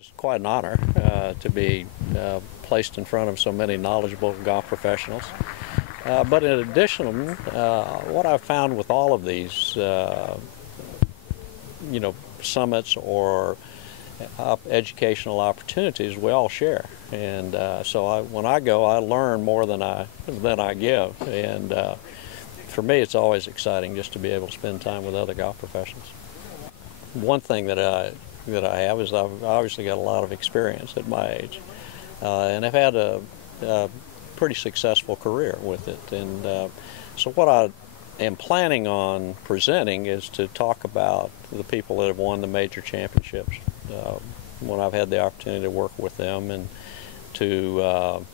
It's quite an honor to be placed in front of so many knowledgeable golf professionals. But in addition, what I've found with all of these, summits or educational opportunities, we all share. And so when I go, I learn more than I give. And for me, it's always exciting just to be able to spend time with other golf professionals. One thing that I have is I've obviously got a lot of experience at my age, and I've had a pretty successful career with it. And so what I am planning on presenting is to talk about the people that have won the major championships when I've had the opportunity to work with them, and to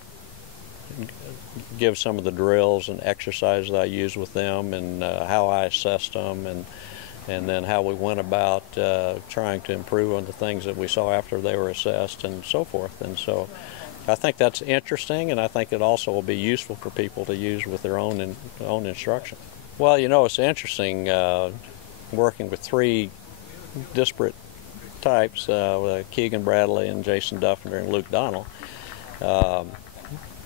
give some of the drills and exercises I use with them, and how I assessed them, and then how we went about trying to improve on the things that we saw after they were assessed, and so forth. And so I think that's interesting, and I think it also will be useful for people to use with their own instruction. Well, it's interesting working with three disparate types, Keegan Bradley and Jason Dufner and Luke Donald.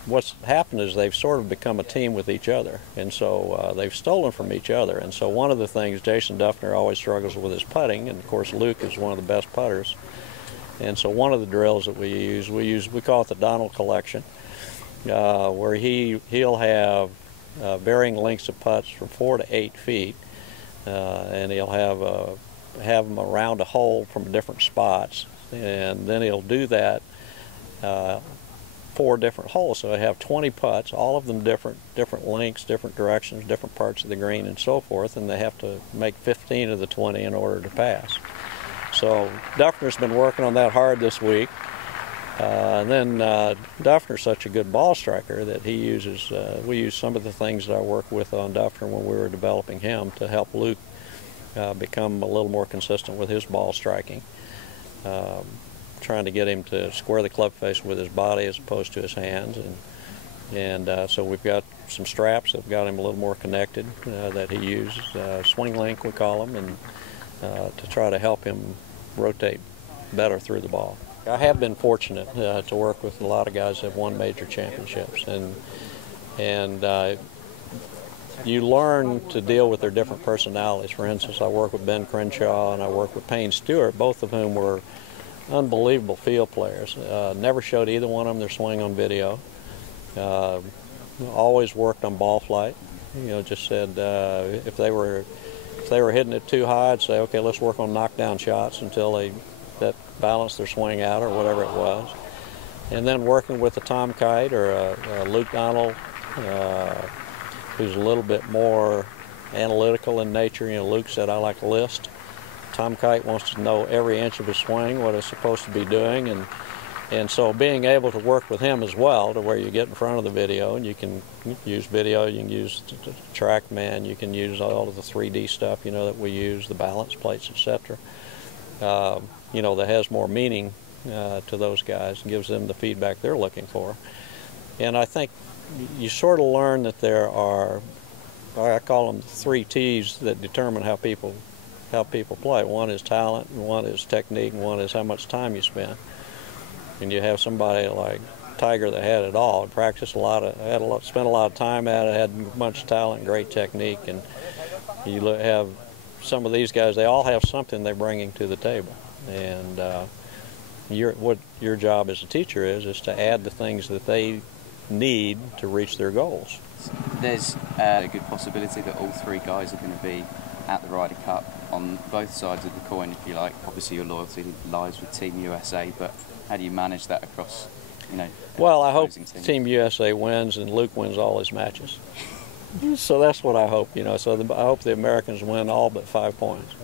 What's happened is they've sort of become a team with each other, and so they've stolen from each other. And so one of the things, Jason Dufner always struggles with his putting, and of course Luke is one of the best putters. And so one of the drills that we call it the Donald collection, where he'll have varying lengths of putts from 4 to 8 feet, and he'll have them around a hole from different spots, and then he'll do that 4 different holes. So I have 20 putts, all of them different lengths, different directions, different parts of the green, and so forth, and they have to make 15 of the 20 in order to pass. So Dufner's been working on that hard this week. And then Dufner's such a good ball striker that he uses, we use some of the things that I worked with on Dufner when we were developing him to help Luke become a little more consistent with his ball striking. Trying to get him to square the club face with his body as opposed to his hands. And so we've got some straps that have got him a little more connected that he uses, swing link we call them, and to try to help him rotate better through the ball. I have been fortunate to work with a lot of guys that have won major championships, and you learn to deal with their different personalities. For instance, I work with Ben Crenshaw and I work with Payne Stewart, both of whom were unbelievable field players. Never showed either one of them their swing on video. Always worked on ball flight. Just said if they were hitting it too high, I'd say, okay, let's work on knockdown shots until that balanced their swing out, or whatever it was. And then working with a Tom Kite or a Luke Donald, who's a little bit more analytical in nature. Luke said, I like a list. Tom Kite wants to know every inch of his swing, what it's supposed to be doing, and so being able to work with him as well, to where you get in front of the video, and you can use video, you can use TrackMan, you can use all of the 3D stuff, that we use, the balance plates, etc. That has more meaning to those guys and gives them the feedback they're looking for. And I think you sort of learn that there are, I call them 3 T's that determine how people play. One is talent, and one is technique, and one is how much time you spend. And you have somebody like Tiger that had it all, practiced spent a lot of time at it, had much talent, great technique, and you have some of these guys, they all have something they're bringing to the table. And what your job as a teacher is to add the things that they need to reach their goals. There's a good possibility that all 3 guys are going to be at the Ryder Cup on both sides of the coin, if you like. Obviously your loyalty lies with Team USA, but how do you manage that across, Well, I hope Team USA wins and Luke wins all his matches. So that's what I hope, So I hope the Americans win all but 5 points.